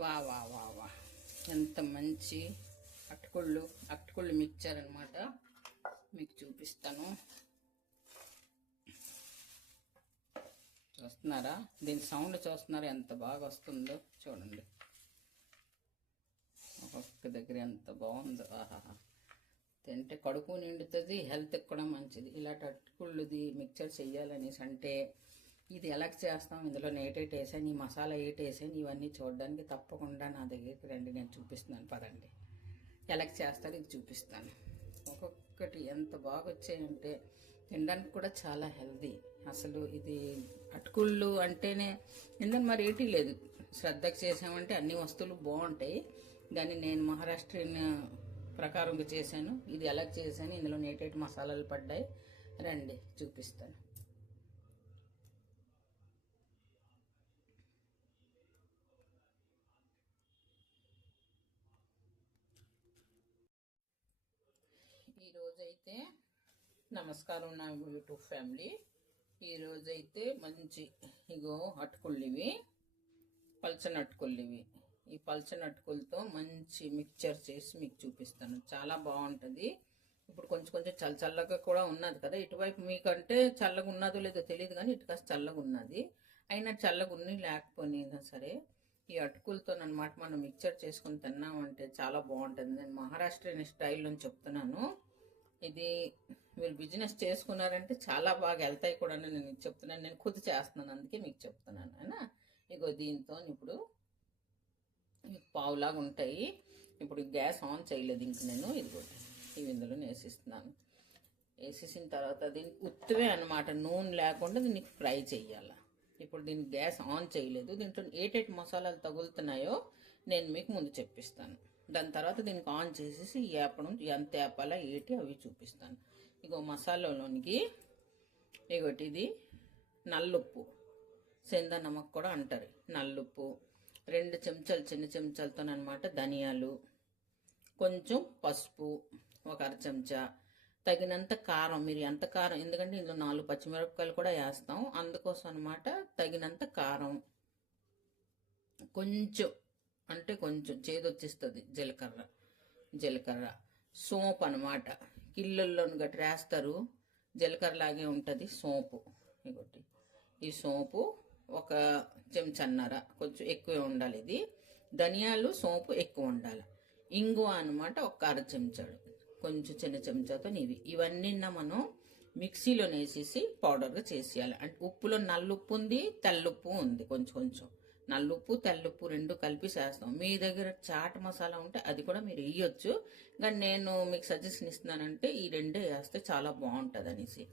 వా వా వా వా. ఎంత మంచి అటుకుళ్ళు అటుకుళ్ళు మిక్చర్ అనమాట మీకు చూపిస్తాను. చూస్తున్నారా? దీని సౌండ్ చూస్తున్నారా? ఎంత బాగా వస్తుందో చూడండి. ఒక్కొక్క దగ్గర ఎంత బాగుందో. ఆహాహా. తింటే కడుపు నిండుతుంది హెల్త్కి కూడా మంచిది. ఇలాంటి అటుకుళ్ళుది మిక్చర్ చెయ్యాలనేసి అంటే ఇది ఎలా చేస్తాం? ఇందులో నేటేట్ వేసాను ఈ మసాలా ఏటి వేసాను ఇవన్నీ చూడడానికి తప్పకుండా నా దగ్గరికి రండి. నేను చూపిస్తున్నాను. పదండి. ఎలా చేస్తారు ఇది చూపిస్తాను. ఒక్కొక్కటి ఎంత బాగా వచ్చాయంటే తినడానికి కూడా చాలా హెల్దీ. అసలు ఇది అటుకుళ్ళు అంటేనే ఎందుకంటే మరి ఏటీ లేదు. శ్రద్ధకు చేసామంటే అన్ని వస్తువులు బాగుంటాయి. కానీ నేను మహారాష్ట్రీయన్ ప్రకారంగా చేశాను. ఇది ఎలా చేశాను? ఇందులో నేటేటి మసాలాలు పడ్డాయి. రండి చూపిస్తాను ఈరోజైతే నమస్కారం నా యూట్యూబ్ ఫ్యామిలీ. ఈరోజైతే మంచి ఇగో అటుకుళ్ళివి పల్చని అటుకుళ్ళివి ఈ పల్చని అటుకులతో మంచి మిక్చర్ చేసి మీకు చూపిస్తాను. చాలా బాగుంటుంది. ఇప్పుడు కొంచెం కొంచెం చల్ల చల్లగా కూడా ఉన్నది కదా. ఇటువైపు మీకంటే చల్లగా ఉన్నదో లేదో తెలియదు కానీ ఇటు కాస్త చల్లగా ఉన్నది అయినా చల్లగా ఉన్ని లేకపోయినా సరే ఈ అటుకులతో అనమాట మనం మిక్చర్ చేసుకుని తిన్నామంటే చాలా బాగుంటుంది. నేను మహారాష్ట్రీయన్ స్టైల్లో చెప్తున్నాను. ఇది మీరు బిజినెస్ చేసుకున్నారంటే చాలా బాగా వెళ్తాయి కూడా నేను మీకు చెప్తున్నాను. నేను ఖుద్దు చేస్తున్నాను. అందుకే మీకు చెప్తున్నాను. అయినా? ఇగో దీంతో ఇప్పుడు మీకు పావులాగా ఉంటాయి. ఇప్పుడు గ్యాస్ ఆన్ చేయలేదు ఇంక నేను. ఇదిగో ఈ విందులో వేసిస్తున్నాను. వేసేసిన తర్వాత దీనికి ఉత్తువే అనమాట నూనె లేకుండా దీనికి ఫ్రై చేయాలి? ఇప్పుడు దీనికి గ్యాస్ ఆన్ చేయలేదు. దీంట్లో ఏటేటి మసాలాలు తగులుతున్నాయో నేను మీకు ముందు చెప్పిస్తాను. దాని తర్వాత దీనికి ఆన్ చేసేసి ఈ వేపడం ఎంత వేపాలా ఏటి అవి చూపిస్తాను. ఇగో మసాలాలోనికి ఇగోటి ఇది నల్లుప్పు. సెంద నమక్ కూడా అంటారు. నల్లుప్పు రెండు చెంచాలు చిన్న చెంచాలతో అనమాట ధనియాలు కొంచెం పసుపు ఒక అర చెంచా. తగినంత కారం మీరు ఎంత కారం ఎందుకంటే ఇందులో నాలుగు పచ్చిమిరపకాయలు కూడా వేస్తాం. అందుకోసం అనమాట తగినంత కారం. కొంచెం అంటే కొంచెం చేదు వచ్చేస్తుంది జీలకర్ర. జీలకర్ర. సోంపు అనమాట కిల్లల్లో గట్టి వేస్తారు. జీలకర్ర లాగే ఉంటుంది సోంపు. ఇంకోటి ఈ సోంపు ఒక చెంచన్నర. కొంచెం ఎక్కువే ఉండాలి ఇది. ధనియాలు సోంపు ఎక్కువ ఉండాలి. ఇంగువ అనమాట ఒక అర చెంచాడు. కొంచెం చిన్న చెంచాతో ఇవి ఇవన్నీ మనం మిక్సీలో వేసేసి పౌడర్గా చేసేయాలి. అంటే ఉప్పులో నల్లుప్పు ఉంది తెల్లుప్పు ఉంది కొంచెం కొంచెం. నల్లుప్పు తెల్లుప్పు రెండు కలిపి చేస్తాం. మీ దగ్గర చాట్ మసాలా ఉంటే అది కూడా మీరు వేయొచ్చు. కానీ నేను మీకు సజెషన్ ఇస్తున్నానంటే ఈ రెండే వేస్తే చాలా బాగుంటుంది అనేసి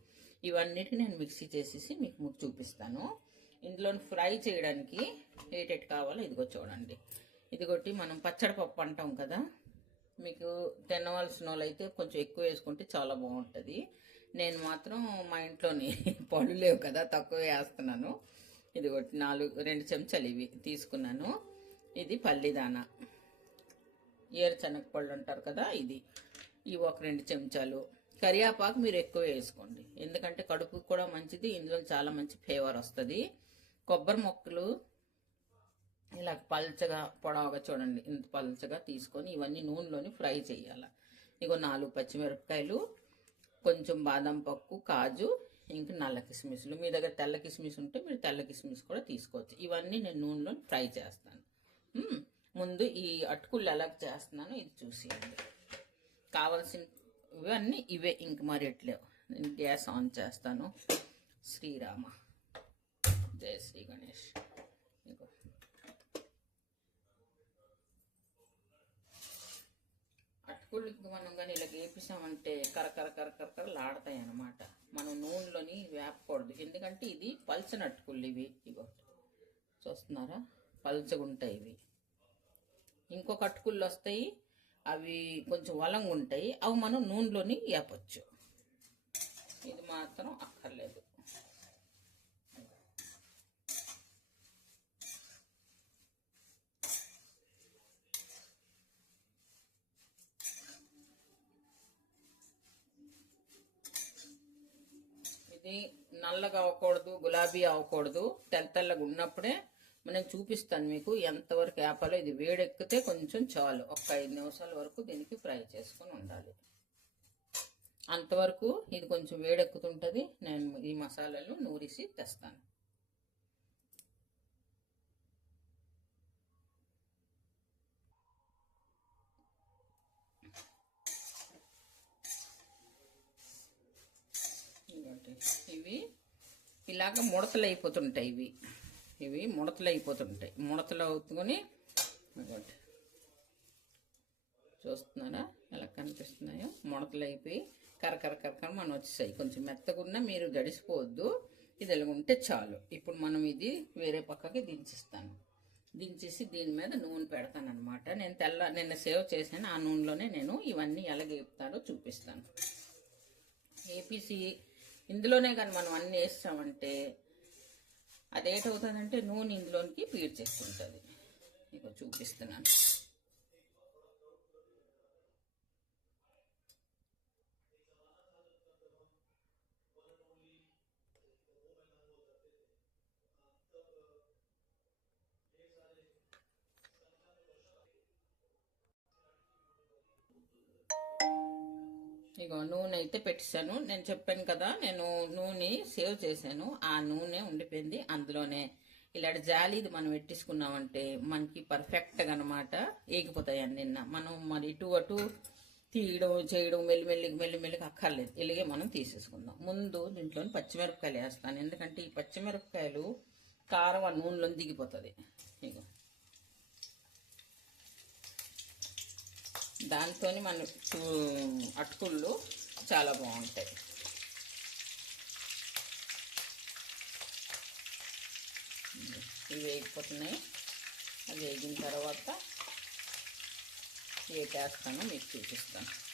ఇవన్నిటి నేను మిక్సీ చేసేసి మీకు మీకు చూపిస్తాను. ఇందులో ఫ్రై చేయడానికి ఏటెట్ కావాలో ఇదిగో చూడండి. ఇదిగొట్టి మనం పచ్చడి పప్పు అంటాం కదా. మీకు తినవలసిన వాళ్ళు అయితే కొంచెం ఎక్కువ వేసుకుంటే చాలా బాగుంటుంది. నేను మాత్రం మా ఇంట్లోని పళ్ళు లేవు కదా తక్కువ వేస్తున్నాను. ఇది ఒకటి నాలుగు రెండు చెంచాలు ఇవి తీసుకున్నాను. ఇది పల్లిదాన. ఏరుశనగపళ్ళు అంటారు కదా ఇది. ఇవి ఒక రెండు చెంచాలు. కరియాపాకు మీరు ఎక్కువ వేసుకోండి. ఎందుకంటే కడుపుకి కూడా మంచిది ఇందులో చాలా మంచి ఫ్లేవర్ వస్తుంది. కొబ్బరి మొక్కలు ఇలా పల్చగా పొడవగా చూడండి. ఇంత పల్చగా తీసుకొని ఇవన్నీ నూనెలోని ఫ్రై చేయాలి. ఇగో నాలుగు పచ్చిమిరపకాయలు కొంచెం బాదం పప్పు కాజు ఇంకా నల్ల కిస్మిస్లు. మీ దగ్గర తెల్ల కిస్మిస్ ఉంటే మీరు తెల్ల కిస్మిస్ కూడా తీసుకోవచ్చు. ఇవన్నీ నేను నూనెలో ఫ్రై చేస్తాను. ముందు ఈ అటుకులు ఎలా చేస్తున్నానో ఇది చూసేయండి. కావాల్సిన ఇవన్నీ ఇవే. ఇంక మరి ఎట్లేవు నేను గ్యాస్ ఆన్ చేస్తాను. శ్రీరామ. జయ శ్రీ గణేష్. ఇగో. అటుకుళ్ళకి మనం కానీ ఇలా గేపిసామంటే కరకర కరకర కరలాడతాయి అన్నమాట మనం నూనెలోని వేపకూడదు ఎందుకంటే ఇది పలచనట్టుకుళ్ళు ఇవి. ఇగో. చూస్తున్నారా? పలచగుంటాయి ఇవి. ఇంకొక అటుకుళ్ళు వస్తాయి. అవి కొంచెం వలంగా ఉంటాయి అవి మనం నూనెలోని వేపచ్చు. ఇది మాత్రం అక్కర్లేదు. ఇది నల్లగా అవ్వకూడదు గులాబీ అవ్వకూడదు తెల్ల తెల్లగా ఉన్నప్పుడే నేను చూపిస్తాను మీకు ఎంతవరకు వేపాలో ఇది వేడెక్కితే కొంచెం చాలు. ఒక ఐదు నిమిషాల వరకు దీనికి ఫ్రై చేసుకొని ఉండాలి. అంతవరకు ఇది కొంచెం వేడెక్కుతుంటుంది. నేను ఈ మసాలాలు నూరిసి తెస్తాను. ఇవి ఇలాగ ముడతలు అయిపోతుంటాయి ఇవి. ఇవి ముడతలు అయిపోతుంటాయి ముడతలు అవుతుకొని చూస్తున్నారా? ఎలా కనిపిస్తున్నాయో? ముడతలు అయిపోయి కరకర కరకర మనం వచ్చేసాయి. కొంచెం మెత్తగున్నా మీరు గడిసిపోవద్దు. ఇది ఎలా ఉంటే చాలు. ఇప్పుడు మనం ఇది వేరే పక్కకి దించిస్తాను. దించేసి దీని మీద నూనె పెడతాను అనమాట నేను తెల్ల నిన్న సేవ్ చేశాను ఆ నూనెలోనే నేను ఇవన్నీ ఎలా గేపుతాడో చూపిస్తాను. ఏపీసీ ఇందులోనే కానీ మనం అన్నీ వేస్తామంటే అదేటవుతుందంటే నూనె ఇందులోనికి పీడ్చేస్తుంటుంది ఇక చూపిస్తున్నాను. ఇగో నూనె అయితే పెట్టేశాను నేను చెప్పాను కదా నేను నూనె సేవ్ చేశాను. ఆ నూనె ఉండిపోయింది. అందులోనే ఇలాంటి జాలీది మనం పెట్టించుకున్నామంటే మనకి పర్ఫెక్ట్గా అనమాట ఏగిపోతాయి నిన్న. మనం మరి ఇటు అటు తీయడం చేయడం మెల్లిమెల్లి మెల్లిమెల్లికి అక్కర్లేదు. ఇలాగే మనం తీసేసుకుందాం. ముందు దీంట్లో పచ్చిమిరపకాయలు వేస్తాను. ఎందుకంటే ఈ పచ్చిమిరపకాయలు కారం ఆ నూనెలో దిగిపోతుంది. ఇక దాంతో మన అటుకుళ్ళు చాలా బాగుంటాయి. ఇవి వేగిపోతున్నాయి. అవి వేగిన తర్వాత వేపేస్తాను మీకు చూపిస్తాను.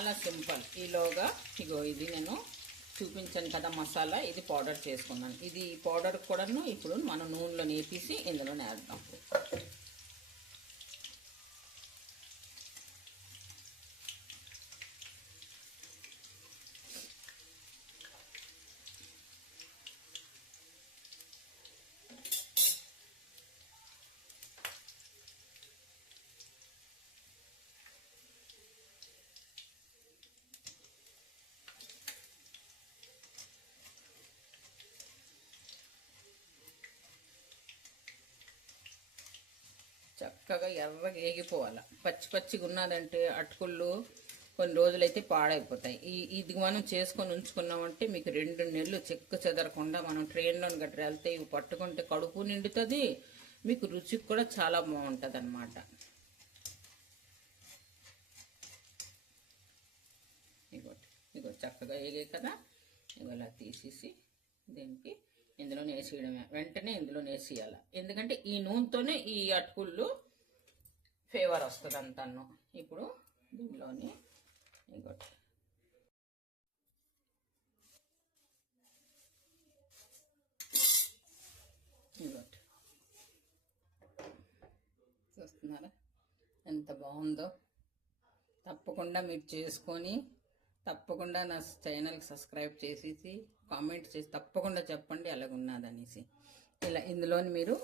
చాలా సింపుల్. ఈలోగా ఇగో ఇది నేను చూపించాను కదా మసాలా ఇది పౌడర్ చేసుకున్నాను. ఇది పౌడర్ కూడాను ఇప్పుడు మనం నూనెలో నేపేసి ఇందులో వేద్దాం. చక్కగా ఎర్రగా వేగిపోవాలి పచ్చి పచ్చిగా ఉన్నదంటే అటుకుళ్ళు కొన్ని రోజులైతే పాడైపోతాయి. ఈ ఇది మనం చేసుకొని ఉంచుకున్నామంటే మీకు రెండు నెలలు చెక్కు చెదరకుండా మనం ట్రైన్లో గట్రా వెళ్తే ఇవి పట్టుకుంటే కడుపు నిండుతుంది. మీకు రుచి కూడా చాలా బాగుంటుంది అనమాట ఇగో ఇగో చక్కగా వేగాయి కదా. ఇగో ఇలా తీసేసి దీనికి ఇందులో వేసేయడమే వెంటనే ఇందులో వేసేయాలి ఎందుకంటే ఈ నూనెతోనే ఈ అటుకుళ్ళు ఫేవర్ వస్తుంది అంతను ఇప్పుడు దీనిలోని ఇంకోటి. ఇంకోటి. చూస్తున్నారా? ఎంత బాగుందో. తప్పకుండా మీరు చేసుకొని తప్పకుండా నా ఛానల్కి సబ్స్క్రైబ్ చేసేసి కామెంట్ చేసి తప్పకుండా చెప్పండి ఎలాగున్నదనేసి. ఇలా ఇందులోని మీరు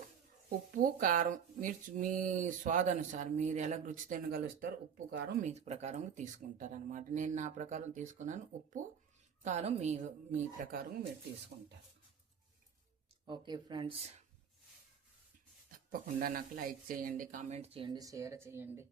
ఉప్పు కారం మీరు మీ మీ స్వాదానుసారం మీరు ఎలా రుచి తినగలుగుతారో ఉప్పు కారం మీ ప్రకారం తీసుకుంటారనమాట నేను నా ప్రకారం తీసుకున్నాను ఉప్పు కారం మీ మీ ప్రకారం మీరు తీసుకుంటారు. Okay friends. తప్పకుండా నాకు లైక్ చేయండి కామెంట్ చేయండి షేర్ చేయండి.